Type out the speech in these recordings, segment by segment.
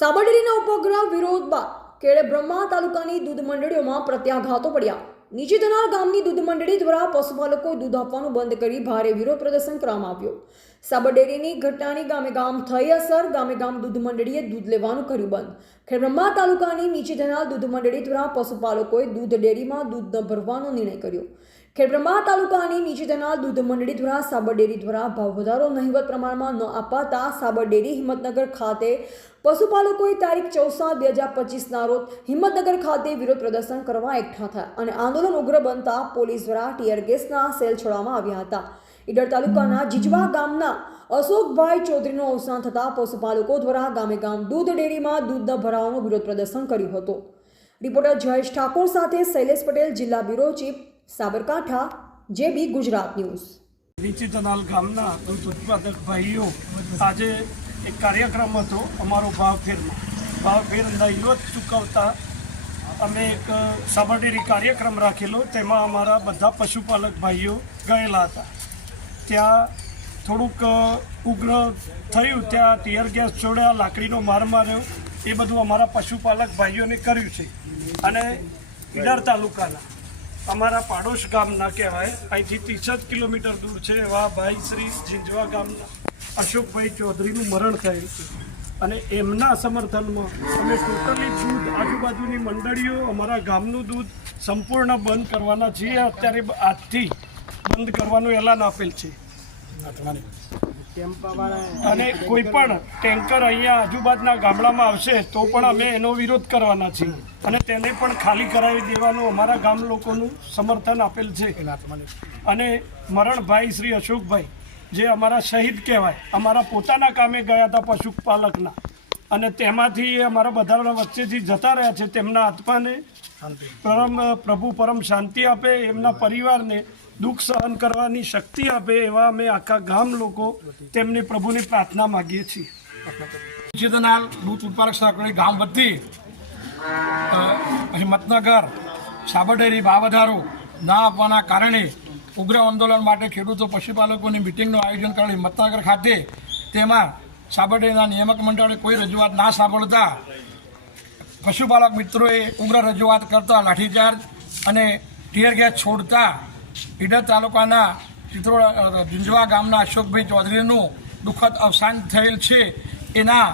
સાબરડેરીના ઉપગ્રહ વિરોધ બાદ કેળે બ્રહ્મા તાલુકાની દૂધ મંડળીઓમાં પ્રત્યાઘાતો પડ્યા. નીચે ગામની દૂધ મંડળી દ્વારા પશુપાલકોએ દૂધ આપવાનું બંધ કરી ભારે વિરોધ પ્રદર્શન કરવામાં આવ્યું. સાબરડેરીની ઘટનાની ગામે ગામ થઈ અસર ગામે ગામ દૂધ મંડળીએ દૂધ લેવાનું કર્યું બંધ. ખેડબ્રહ્મા તાલુકાની નીચે થનાર દૂધ મંડળી દ્વારા પશુપાલકોએ દૂધ ડેરીમાં દૂધ ન ભરવાનો નિર્ણય કર્યો. ખેડબ્રહ્મા તાલુકાની નીચે તેના દૂધ મંડળી દ્વારા સાબર ડેરી દ્વારા ભાવ વધારો નહીવત પ્રમાણમાં ન અપાતા સાબર ડેરી હિંમતનગર ખાતે પશુપાલકોએ તારીખ ચૌદ બે હજાર પચીસના રોજ હિંમતનગર ખાતે વિરોધ પ્રદર્શન કરવા એકઠા થયા અને આંદોલન ઉગ્ર બનતા પોલીસ દ્વારા ટીયર ગેસના સેલ છોડવામાં આવ્યા હતા. ઈડર તાલુકાના જીજવા ગામના અશોકભાઈ ચૌધરીનું અવસાન થતાં પશુપાલકો દ્વારા ગામે ગામ દૂધ ડેરીમાં દૂધ ભરાવાનો વિરોધ પ્રદર્શન કર્યું હતું. રિપોર્ટર જયેશ ઠાકોર સાથે શૈલેષ પટેલ, જિલ્લા bureau chief Sabarkantha, JB Gujarat news. નીચે તનાલ ગામના દૂધ ઉત્પાદક ભાઈઓ આજે એક કાર્યક્રમ હતો અમારો ભાવફેરમાં. ભાવફેર નહીવત ચૂકવતા અમે એક સાબરડેરી કાર્યક્રમ રાખેલો, તેમાં અમારા બધા પશુપાલક ભાઈઓ ગયેલા હતા. ત્યાં થોડુંક ઉગ્ર થયું, ત્યાં ટીયર ગેસ છોડ્યા, લાકડીનો માર માર્યો, એ બધું અમારા પશુપાલક ભાઈઓને કર્યું છે. અને ઈડર તાલુકાના. અમારા પાડોશ ગામના કહેવાય. અહીંથી ત્રીસ જ કિલોમીટર દૂર છે એવા ભાઈ શ્રી ઝીંઝવા ગામના. અશોકભાઈ ચૌધરીનું મરણ થયું છે. અને એમના સમર્થનમાં અમે ટોટલી દૂધ, આજુબાજુની મંડળીઓ, અમારા ગામનું દૂધ સંપૂર્ણ બંધ કરવાના છીએ. અત્યારે આજથી બંધ કરવાનું એલાન આપેલ છે. અને કોઈ પણ ટેન્કર અહીંયા આજુબાજુના ગામડામાં આવશે તો પણ અમે એનો વિરોધ કરવાના છીએ. અને તેને પણ ખાલી કરાવી દેવાનું અમારા ગામ લોકોનું સમર્થન આપેલ છે. અને મરણભાઈ શ્રી અશોકભાઈ, જે અમારા શહીદ કહેવાય, અમારા પોતાના કામે ગયા હતા પશુપાલકના. અને તેમાંથી અમારા બધા વચ્ચેથી જતા રહ્યા છે તેમના આત્માને. પરમ પ્રભુ પરમ શાંતિ આપે એમના પરિવારને દુઃખ સહન કરવાની શક્તિ આપે એવા અમે આખા ગામ લોકો તેમની પ્રભુની પ્રાર્થના માગીએ છીએ. ચેતનાલ દૂધ ઉત્પાદક સહકારી ગામ વધી હિંમતનગર સાબરડેરી ભાવ વધારો ના આપવાના કારણે ઉગ્ર આંદોલન માટે ખેડૂતો પશુપાલકોની મિટિંગનું આયોજન કરેલ હિંમતનગર ખાતે. તેમાં સાબરડેરીના નિયામક મંડળે કોઈ રજૂઆત ના સાંભળતા પશુપાલક મિત્રોએ ઉગ્ર રજૂઆત કરતા લાઠીચાર્જ અને ટીયર ગેસ છોડતા ઈડર તાલુકાના ચિત્રોડ ઝુંઝવા ગામના અશોકભાઈ ચૌધરીનું દુઃખદ અવસાન થયેલ છે. એના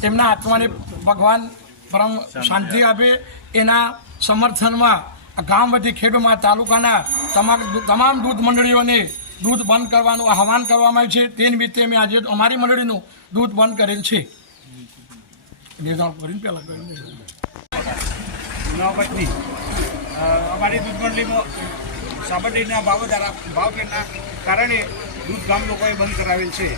તેમના આત્માને ભગવાન પરમ શાંતિ આપે. એના સમર્થનમાં ગામ વતી ખેડૂમાં તાલુકાના તમામ દૂધ મંડળીઓને દૂધ બંધ કરવાનું આહવાન કરવામાં આવ્યું છે. તે નિમિત્તે મેં આજે અમારી મંડળીનું દૂધ બંધ કરેલ છે. નિર્ધારણ કરીને પહેલાં અમારી દૂધ મંડળીમાં સાબરડીના ભાવ ભાવફેરના કારણે દૂધ ગામ લોકોએ બંધ કરાવેલ છે.